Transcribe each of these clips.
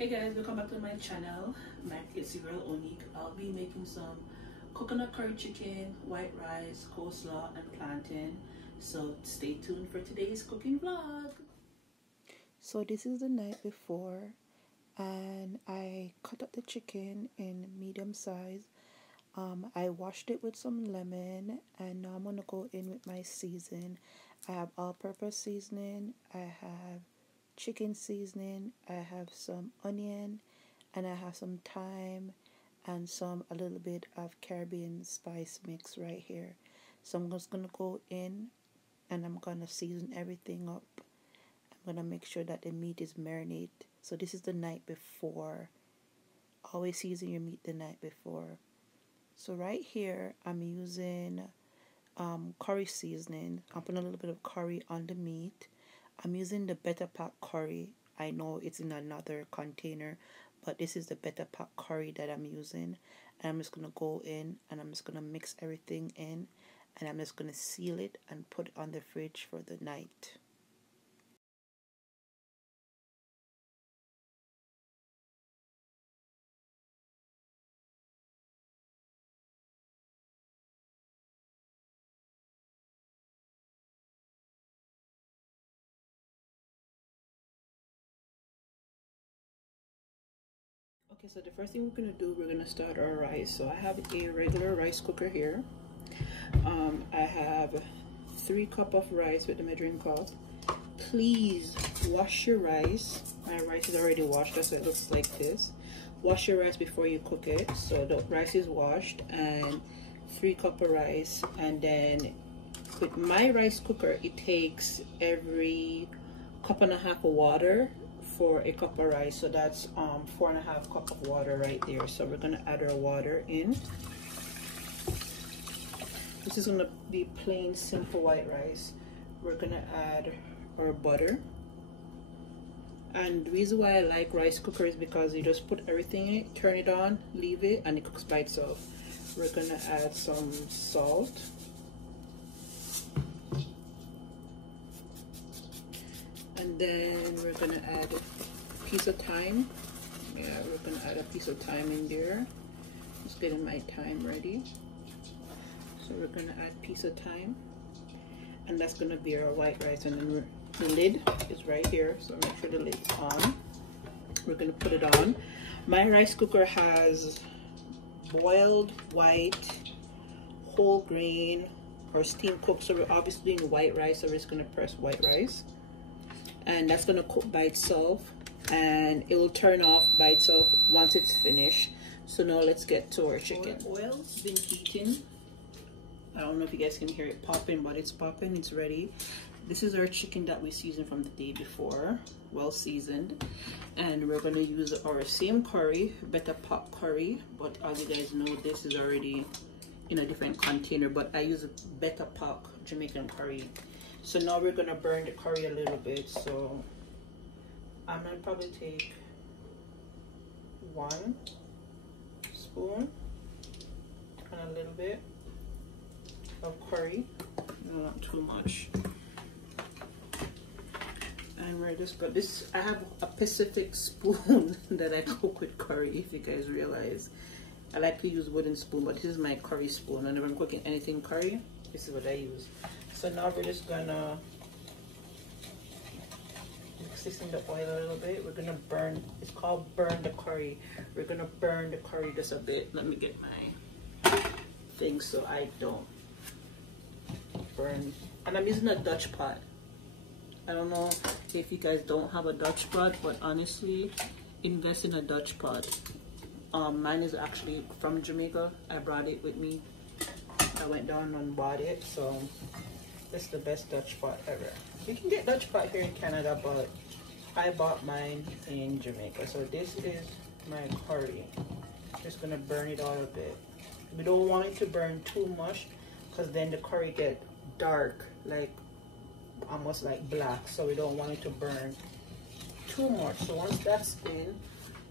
Hey guys, welcome back to my channel. It's your girl Onique. I'll be making some coconut curry chicken, white rice, coleslaw, and plantain. So stay tuned for today's cooking vlog. So this is the night before, and I cut up the chicken in medium size. I washed it with some lemon, and now I'm gonna go in with my season. I have all-purpose seasoning. I have chicken seasoning. I have some onion, and I have some thyme, and a little bit of Caribbean spice mix right here. So I'm just gonna go in, and I'm gonna season everything up. I'm gonna make sure that the meat is marinated. So this is the night before. Always season your meat the night before. So right here I'm using curry seasoning. I'm putting a little bit of curry on the meat. I'm using the Better Pack curry. I know it's in another container, but this is the Better Pack curry that I'm using. And I'm just gonna go in and I'm just gonna mix everything in, and I'm just gonna seal it and put it on the fridge for the night. Okay, so the first thing we're gonna do, we're gonna start our rice. So I have a regular rice cooker here. I have 3 cups of rice with the measuring cup. Please wash your rice. My rice is already washed, that's why it looks like this. Wash your rice before you cook it. So the rice is washed, and 3 cups of rice. And then with my rice cooker, it takes every 1.5 cups of water for a cup of rice. So that's 4.5 cups of water right there. So we're gonna add our water in. This is gonna be plain simple white rice. We're gonna add our butter. And the reason why I like rice cooker is because you just put everything in it, turn it on, leave it, and it cooks by itself. We're gonna add some salt. And then we're gonna add a piece of thyme. Yeah, we're gonna add a piece of thyme in there. Just getting my thyme ready. So we're gonna add a piece of thyme, and that's gonna be our white rice. And then the lid is right here, so make sure the lid's on. We're gonna put it on. My rice cooker has boiled white, whole grain, or steam cooked. So we're obviously doing white rice, so we're just gonna press white rice. And that's gonna cook by itself, and it will turn off by itself once it's finished. So now let's get to our chicken. Our oil's been heating. I don't know if you guys can hear it popping, but it's popping, it's ready. This is our chicken that we seasoned from the day before, well seasoned. And we're gonna use our same curry, Better Pack curry, but as you guys know, this is already in a different container, but I use a Better Pack Jamaican curry. So now we're gonna burn the curry a little bit. So I'm gonna probably take 1 spoon and a little bit of curry, not too much. And we're just got this. I have a Pacific spoon that I cook with curry, if you guys realize. I like to use wooden spoon, but this is my curry spoon. Whenever I'm cooking anything curry, this is what I use. So now we're just gonna mix this in the oil a little bit. We're gonna burn, it's called burn the curry. We're gonna burn the curry just a bit. Let me get my thing so I don't burn. And I'm using a Dutch pot. I don't know if you guys don't have a Dutch pot, but honestly, invest in a Dutch pot. Mine is actually from Jamaica. I brought it with me. I went down and bought it, so this is the best Dutch pot ever. You can get Dutch pot here in Canada, but I bought mine in Jamaica. So this is my curry. Just gonna burn it all a bit. We don't want it to burn too much, because then the curry get dark, like almost like black. So we don't want it to burn too much. So once that's in,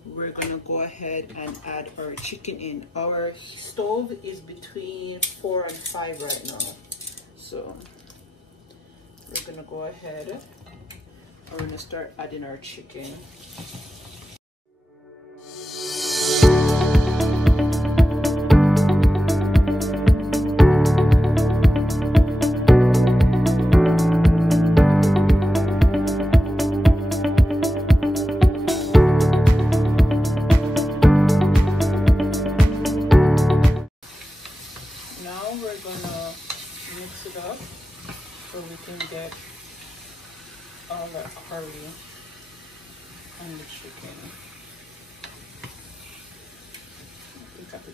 we're gonna go ahead and add our chicken in. Our stove is between 4 and 5 right now, so we're gonna go ahead and we're gonna start adding our chicken.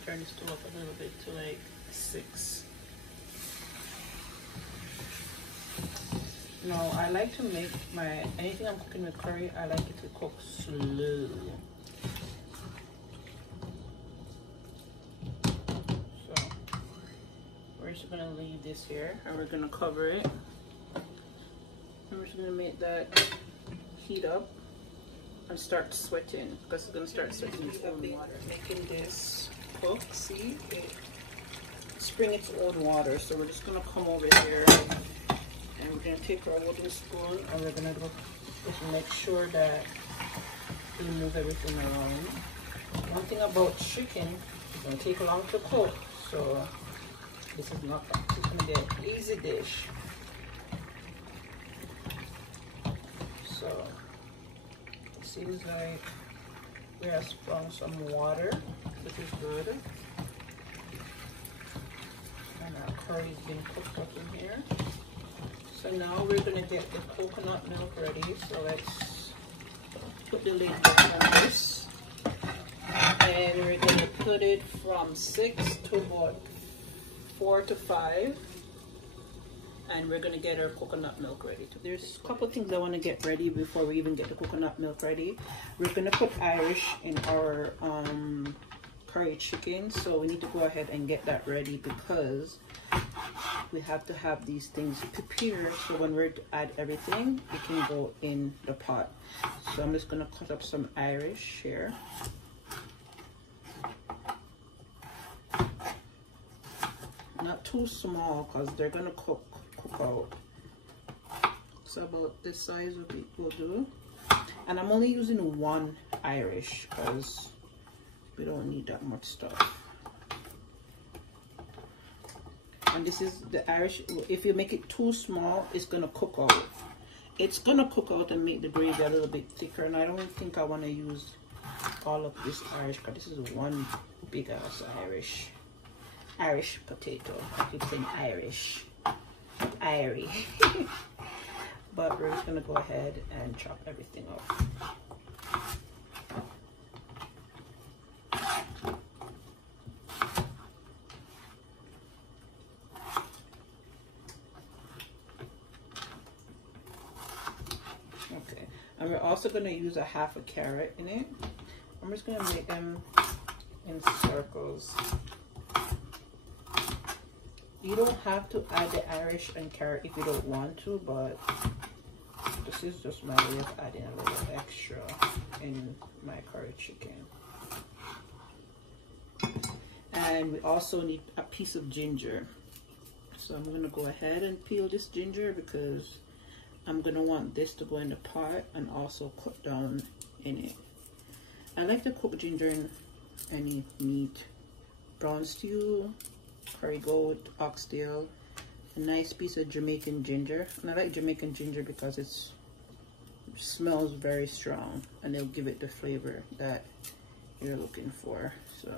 turn the stove up a little bit to like 6. No, I like to make anything I'm cooking with curry, I like it to cook slow. So we're just gonna leave this here and we're gonna cover it. And we're just gonna make that heat up and start sweating, because it's gonna start sweating its own water. Making this cook, see, it's bringing its own water. So we're just gonna come over here and we're gonna take our wooden spoon and we're gonna go just make sure that we move everything around. One thing about chicken, it's gonna take long to cook, so this is not, it's gonna be an easy dish. So it seems like we have sprung some water, which is good. And our curry's been cooked up in here. So now we're gonna get the coconut milk ready. So let's put the lid on this. And we're gonna put it from 6 to about 4 to 5. And we're gonna get our coconut milk ready. There's a couple things I want to get ready before we even get the coconut milk ready. We're gonna put Irish in our curry chicken, so we need to go ahead and get that ready because we have to have these things prepared so when we're to add everything, it can go in the pot. So I'm just gonna cut up some Irish here. Not too small because they're gonna cook out. So about this size will do. And I'm only using 1 Irish because we don't need that much stuff. And this is the Irish. If you make it too small, it's gonna cook out. It's gonna cook out and make the gravy a little bit thicker. And I don't think I want to use all of this Irish because this is 1 big ass Irish potato. I keep saying Irish. Irie. But we're just gonna go ahead and chop everything up. Okay, and we're also gonna use a half a carrot in it. I'm just gonna make them in circles. You don't have to add the Irish and carrot if you don't want to, but this is just my way of adding a little extra in my curry chicken. And we also need a piece of ginger. So I'm gonna go ahead and peel this ginger because I'm gonna want this to go in the pot and also cook down in it. I like to cook ginger in any meat, brown stew, curry goat, oxtail, a nice piece of Jamaican ginger. And I like Jamaican ginger because it smells very strong and it'll give it the flavor that you're looking for. So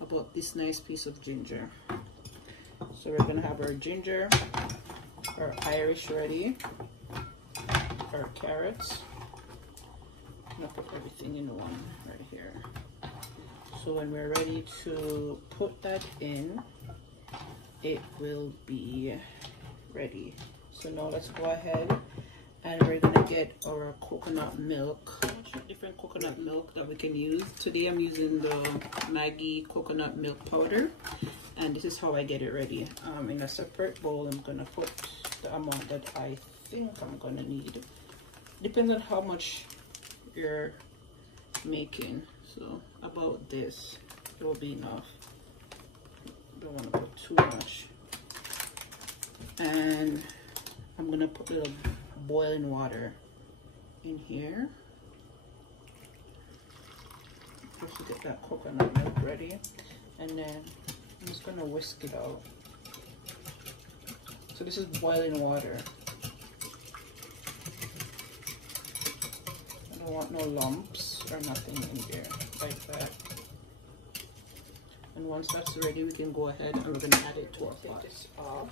about this nice piece of ginger. So we're gonna have our ginger, our Irish ready, our carrots. I'm gonna put everything in one right here. So when we're ready to put that in, it will be ready. So now let's go ahead and we're gonna get our coconut milk. Different coconut milk that we can use. Today I'm using the Maggi coconut milk powder, and this is how I get it ready. In a separate bowl, I'm gonna put the amount that I think I'm gonna need. Depends on how much you're making. So about this will be enough. Don't want to put too much. And I'm gonna put a little boiling water in here. First to get that coconut milk ready, and then I'm just gonna whisk it out. So this is boiling water. I don't want no lumps or nothing in there like that. And once that's ready, we can go ahead and we're gonna add it to our pot. Take this off.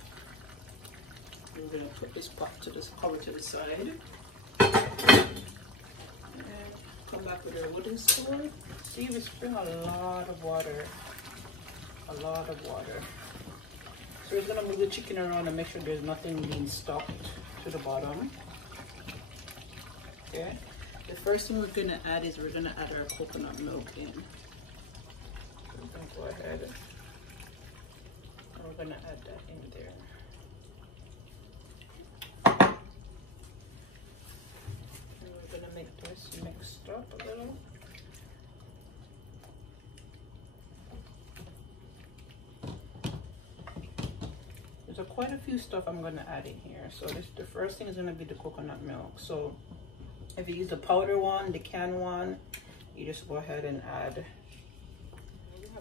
We're gonna put this pot to this cover to the side. And come back with our wooden spoon. See, we spring a lot of water a lot of water. So we're gonna move the chicken around and make sure there's nothing being stuck to the bottom. Okay. The first thing we're gonna add is we're gonna add our coconut milk in. So we're gonna go ahead and we're gonna add that in there. And we're gonna make this mixed up a little. There's quite a few stuff I'm gonna add in here. So the first thing is gonna be the coconut milk. So if you use the powder one, the can one, you just go ahead and add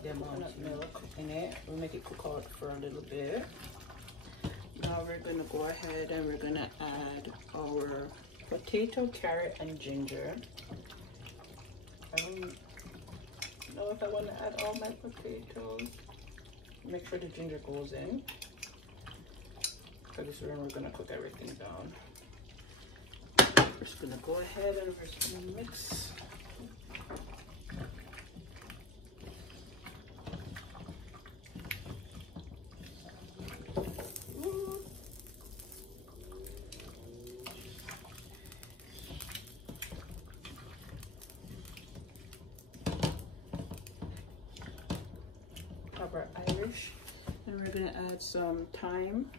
the amount of milk in it. We'll make it cook out for a little bit. Now we're gonna go ahead and we're gonna add our potato, carrot, and ginger. I don't know if I want to add all my potatoes. Make sure the ginger goes in. So this is when we're gonna cook everything down. We're just gonna go ahead and we're just gonna mix. Our Irish, and we're gonna add some thyme,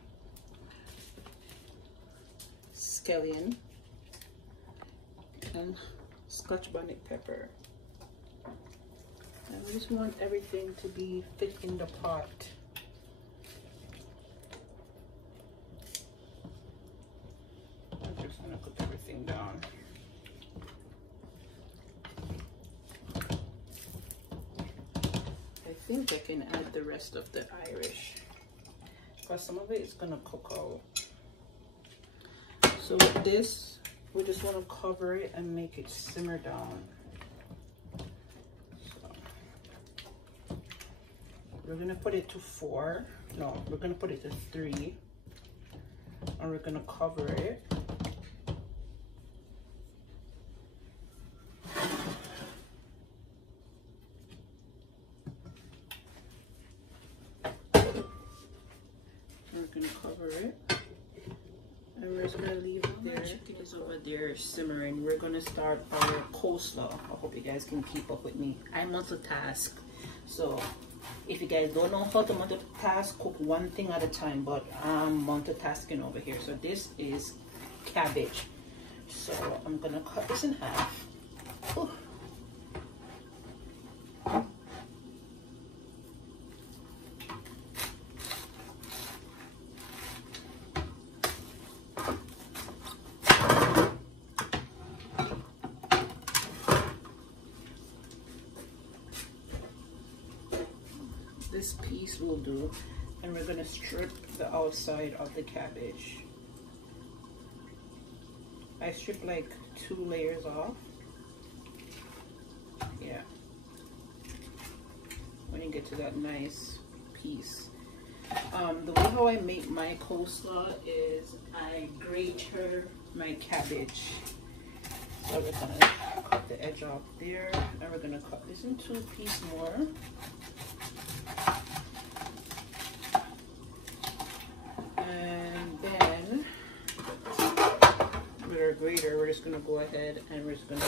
scallion, and Scotch bonnet pepper. And we just want everything to be fit in the pot. I'm just gonna cook everything down. I think I can add the rest of the Irish because some of it is gonna cook out. So with this, we just want to cover it and make it simmer down. So we're gonna put it to 4. No, we're gonna put it to 3, and we're gonna cover it. We're gonna cover it, and we're just gonna leave it there. Chicken is over there simmering. We're gonna start our coleslaw. I hope you guys can keep up with me. I multitask, so if you guys don't know how to multitask, cook one thing at a time. But I'm multitasking over here. So this is cabbage. So I'm gonna cut this in half. Ooh. This piece will do, and we're gonna strip the outside of the cabbage. I strip like 2 layers off. Yeah. When you get to that nice piece. The way how I make my coleslaw is I grate my cabbage. So we're gonna cut the edge off there, and we're gonna cut this in 2 pieces more. And then with our grater, we're just gonna go ahead and we're just gonna,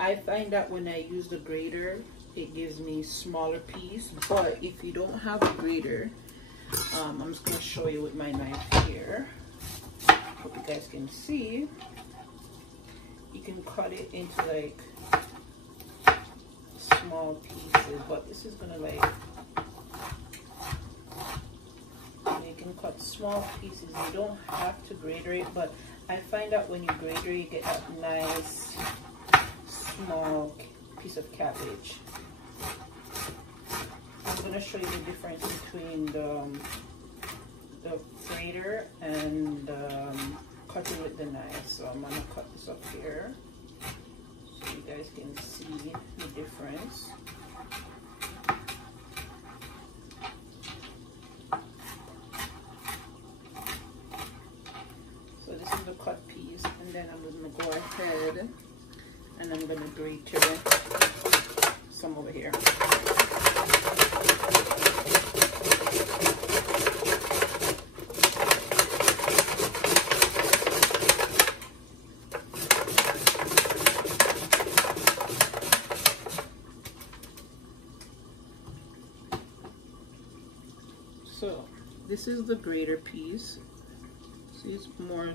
I find that when I use the grater, it gives me smaller piece. But if you don't have a grater, I'm just gonna show you with my knife here. Hope you guys can see. You can cut it into like small pieces, but this is gonna like, you can cut small pieces. You don't have to grater it, but I find that when you grater, you get that nice small piece of cabbage. I'm gonna show you the difference between the grater and cutting with the knife. So I'm gonna cut this up here so you guys can see the difference. So this is the cut piece, and then I'm gonna go ahead and I'm gonna grate some over here. So this is the grater piece. See, it's more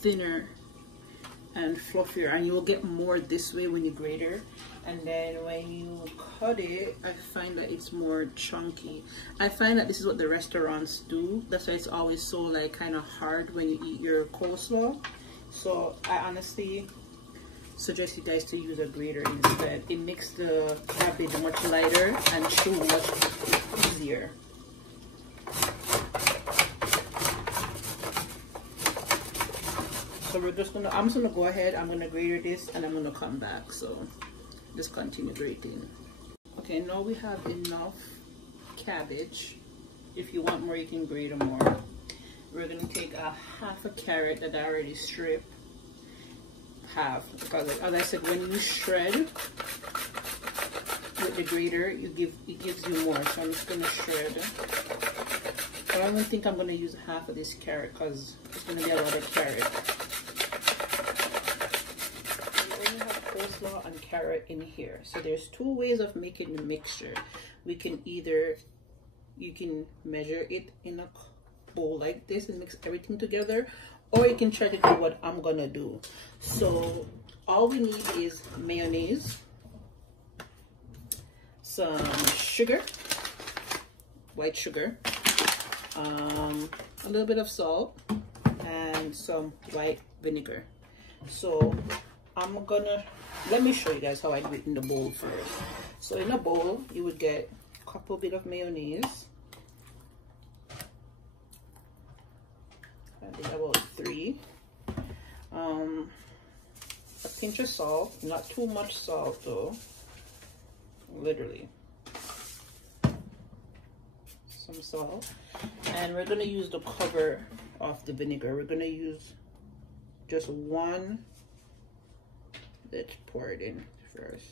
thinner and fluffier, and you'll get more this way when you grate it. And then when you cut it, I find that it's more chunky. I find that this is what the restaurants do. That's why it's always so like kind of hard when you eat your coleslaw. So I honestly suggest you guys to use a grater instead. It makes the cabbage much lighter and chew much easier. So we're just gonna, I'm just gonna go ahead, I'm gonna grate this and I'm gonna come back. So just continue grating. Okay, now we have enough cabbage. If you want more, you can grate more. We're gonna take a half a carrot that I already stripped. Half, because like, as I said, when you shred with the grater, it gives you more. So I'm just gonna shred. But I don't think I'm gonna use half of this carrot because it's gonna be a lot of carrot. Coleslaw and carrot in here. So there's two ways of making the mixture. We can either, you can measure it in a bowl like this and mix everything together, or you can try to do what I'm gonna do. So all we need is mayonnaise, some sugar, white sugar, a little bit of salt, and some white vinegar. So I'm gonna, let me show you guys how I do it in the bowl first. So in a bowl, you would get a couple bit of mayonnaise. I think about 3. A pinch of salt, not too much salt though, literally. Some salt. And we're gonna use the cover of the vinegar. We're gonna use just one. Let's pour it in first.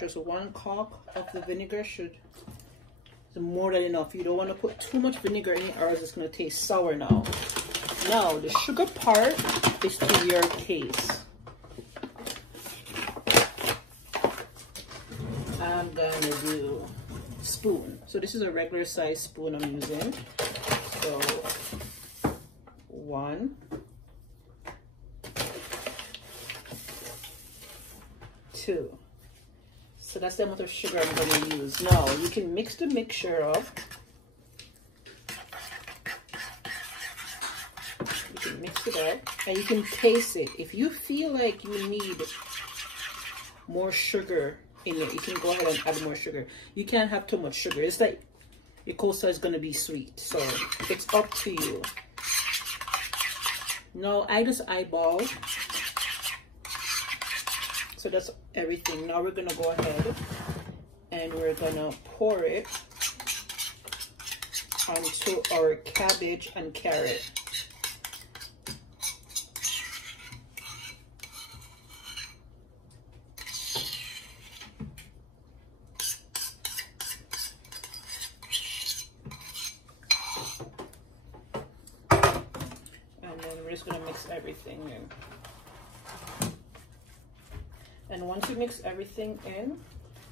Just one cork of the vinegar should be more than enough. You don't want to put too much vinegar in it or else it's going to taste sour now. Now the sugar part is to your taste. I'm gonna do spoon. So this is a regular size spoon I'm using. So 1, 2. So that's the amount of sugar I'm going to use. Now you can mix the mixture up. You can mix it up and you can taste it. If you feel like you need more sugar in it, you can go ahead and add more sugar. You can't have too much sugar. It's like your coleslaw is going to be sweet. So it's up to you. Now I just eyeball. So that's everything. Now we're gonna go ahead and we're gonna pour it onto our cabbage and carrot. And then we're just gonna mix everything in. And once you mix everything in,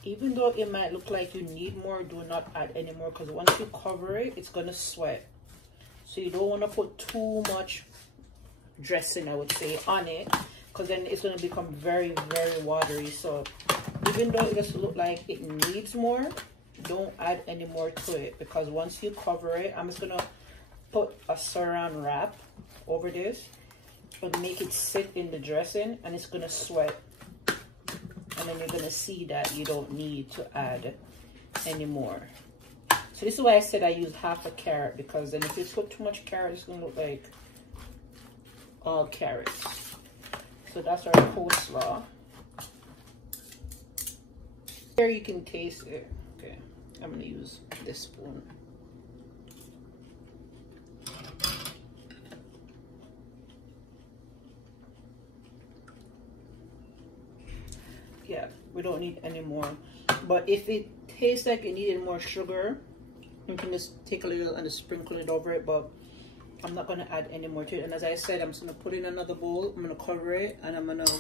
even though it might look like you need more, do not add any more, because once you cover it, it's going to sweat. So you don't want to put too much dressing, I would say, on it, because then it's going to become very, very watery. So even though it doesn't look like it needs more, don't add any more to it, because once you cover it, I'm just going to put a saran wrap over this and make it sit in the dressing, and it's going to sweat. And then you're going to see that you don't need to add any more. So this is why I said I use half a carrot, because then if you put too much carrot, it's going to look like all carrots. So that's our coleslaw. Here you can taste it. Okay, I'm going to use this spoon. Yeah, We don't need any more. But if it tastes like it needed more sugar, you can just take a little and just sprinkle it over it. But I'm not going to add any more to it. And as I said, I'm just going to put it in another bowl. I'm going to cover it and I'm going to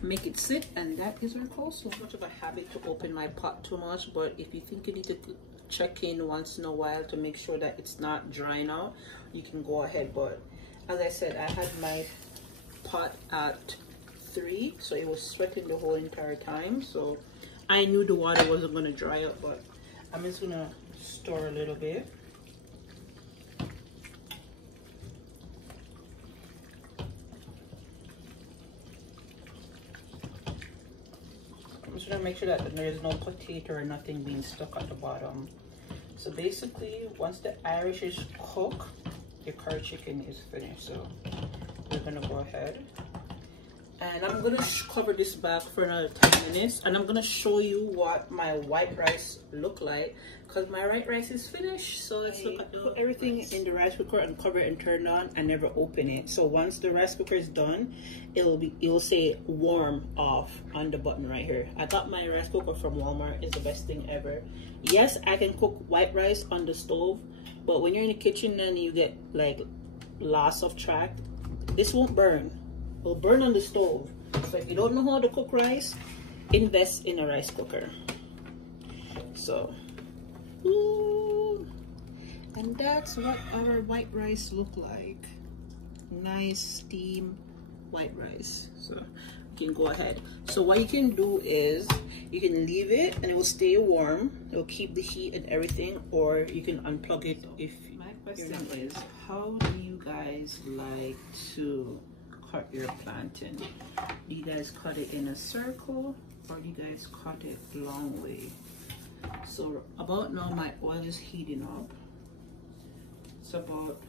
make it sit. And that is our coleslaw. It's much of a habit to open my pot too much. But if you think you need to check in once in a while to make sure that it's not drying out, you can go ahead. But as I said, I had my pot at 3, so it was sweating the whole entire time. So I knew the water wasn't going to dry up, but I'm just going to stir a little bit. I'm just going to make sure that there's no potato or nothing being stuck at the bottom. So basically, once the Irish is cooked, your curry chicken is finished. So we're going to go ahead. And I'm going to cover this back for another 10 minutes. And I'm going to show you what my white rice look like. Because my white rice is finished. So let's look at put everything in the rice cooker and cover it and turn it on and never open it. So once the rice cooker is done, it'll say warm off on the button right here. I got my rice cooker from Walmart. It's the best thing ever. Yes, I can cook white rice on the stove. But when you're in the kitchen and you get like loss of track, this won't burn. Will burn on the stove. So if you don't know how to cook rice, invest in a rice cooker. So, ooh, and that's what our white rice look like. Nice steam white rice. So you can go ahead. So what you can do is you can leave it and it will stay warm. It will keep the heat and everything, or you can unplug it. If my question is, how do you guys like to cut your plantain? Do you guys cut it in a circle or do you guys cut it long way? So about now my oil is heating up. It's about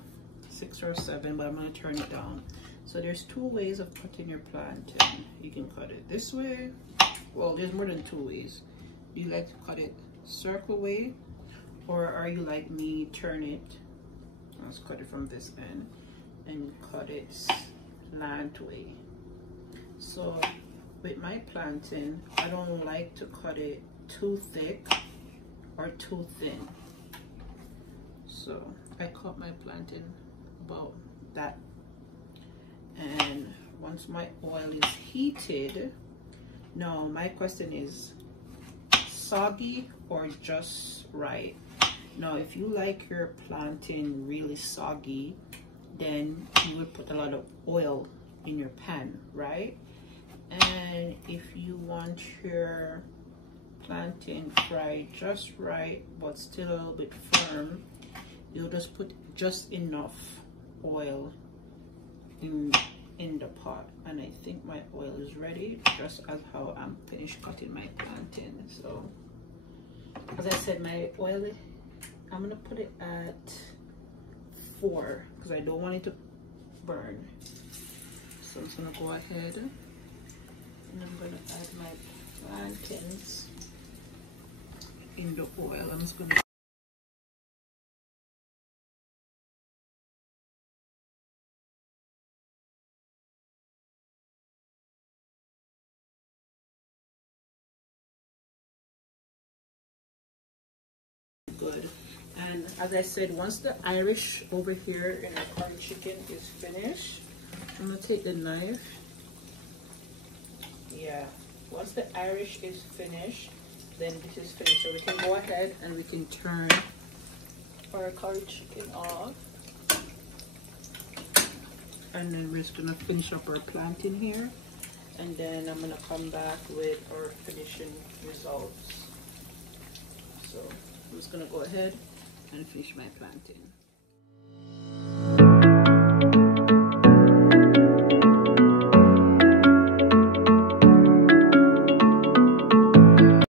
6 or 7, but I'm going to turn it down. So there's 2 ways of cutting your plantain. You can cut it this way. Well, there's more than 2 ways. Do you like to cut it circle way, or are you like me, turn it? Let's cut it from this end and cut it slant way. So with my plantain, I don't like to cut it too thick or too thin. So I cut my plantain about that. And once my oil is heated, now my question is soggy or just right? Now if you like your plantain really soggy, then you would put a lot of oil in your pan, right? And if you want your plantain fried just right but still a little bit firm, you'll just put just enough oil in the pot. And I think my oil is ready, just as how I'm finished cutting my plantain. So as I said, my oil, I'm gonna put it at 4 because I don't want it to burn. So I'm just gonna go ahead and I'm gonna add my plantains in the oil. I'm just gonna good. And as I said, once the Irish over here in our curry chicken is finished, I'm gonna take the knife. Yeah, once the Irish is finished, then this is finished. So we can go ahead and we can turn our curry chicken off. And then we're just gonna finish up our plantain here. And then I'm gonna come back with our finishing results. So I'm just gonna go ahead and finish my plantain.